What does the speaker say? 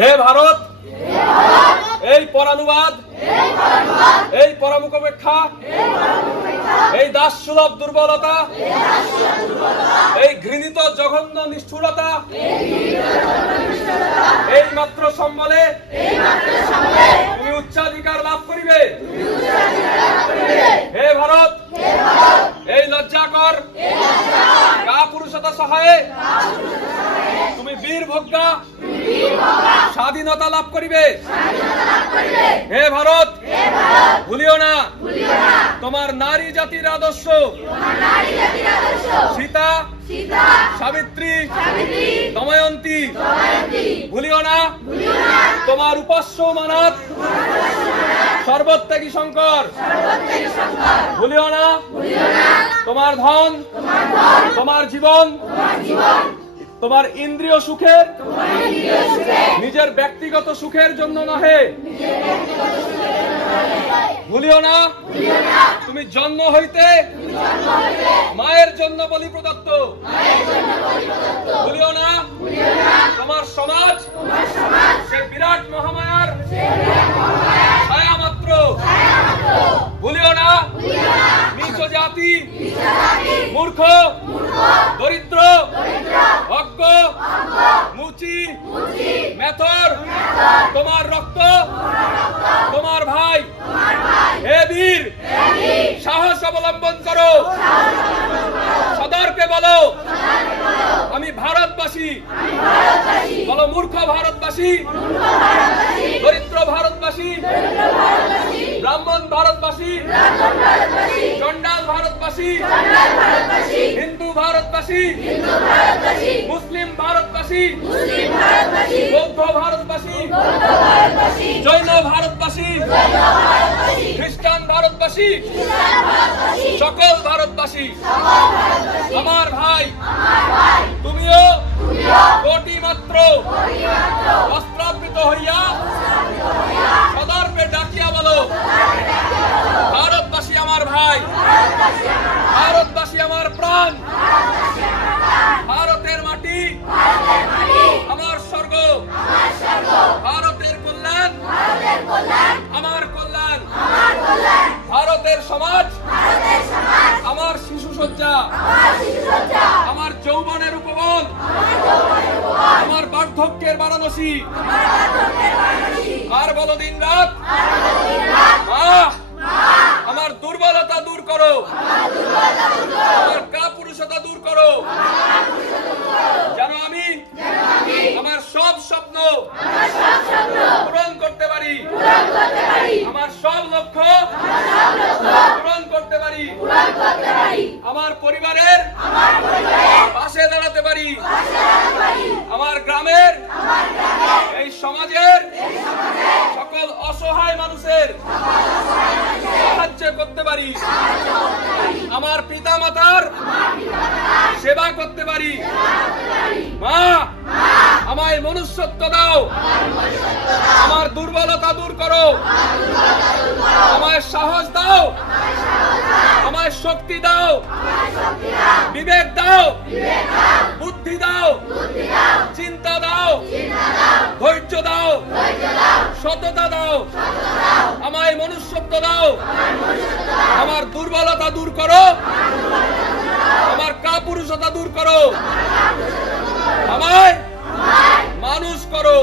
হে ভারত, এই পরানুবাদ, এই পরামুখপেক্ষা, এই দাস সুলভ দুর্বলতা, এই ঘৃণিত জঘন্য নিষ্ঠুরতা, এই মাত্র সম্বলে তুমি উচ্চাধিকার লাভ করিবে। হে ভারত, এই লজ্জাকর, গা পুরুষতা সহায়ে তুমি বীর ভোগ্যা স্বাধীনতা লাভ করিবে। হে ভারত, ভুলিও না। তোমার নারী জাতির আদর্শ। সীতা, সাবিত্রী, দময়ন্তী। ভুলিও না। তোমার উপাস্য মানত। সর্বত্যাগী শঙ্কর। ভুলিও না। তোমার ধন। তোমার জীবন। তোমার ইন্দ্রিয় সুখের নিজের ব্যক্তিগত সুখের জন্য নহে। ভুলিও না। তুমি জন্ম হইতে মায়ের জন্য বলি প্রদত্ত। ভুলিও না। তোমার সমাজ, সে বিরাট মহামায়ার। ছায়া মাত্র। ভুলিও না। নিচ জাতি, মূর্খ, দরিদ্র, অজ্ঞ মুচি মেথর তোমার রক্ত। তোমার ভাই। হে বীর। সাহস অবলম্বন করো। সদর্পে বলো। ভারতবাসী। বলো, মূর্খ ভারতবাসী। দরিদ্র ভারতবাসী। ব্রাহ্মণ ভারতবাসী। চন্ডাল ভারতবাসী। হিন্দু ভারতবাসী। মুসলিম ভারতবাসী। বৌদ্ধ ভারতবাসী। জৈন ভারতবাসী। খ্রিস্টান ভারতবাসী। সকল ভারতবাসী। যৌবনের উপবন আমার বার্ধক্যের বারাণসী। আর বলো দিন রাত। আমার দুর্বলতা দূর করো। আমার কাপুরুষতা দূর করো। যেন আমি? আমার সব স্বপ্ন পূরণ করতে পারি। আমার সব লক্ষ্য পূরণ করতে পারি। আমার পরিবারের দাঁড়াতে আমার গ্রামের, এই সমাজের সকল অসহায় মানুষের সাহায্য করতে পারি। আমার পিতা মাতার সেবা করতে পারি। মা, আমায় মনুষ্যত্ব দাও। আমার দুর্বলতা দূর করো। আমায় সাহস দাও। আমায় শক্তি দাও। বিবেক দাও চিন্তা দাও ধৈর্য দাও সততা দাও আমায় মনুষ্যত্ব দাও। আমার দুর্বলতা দূর করো। আমার কাপুরুষতা দূর করো। আমায় মানুষ করো।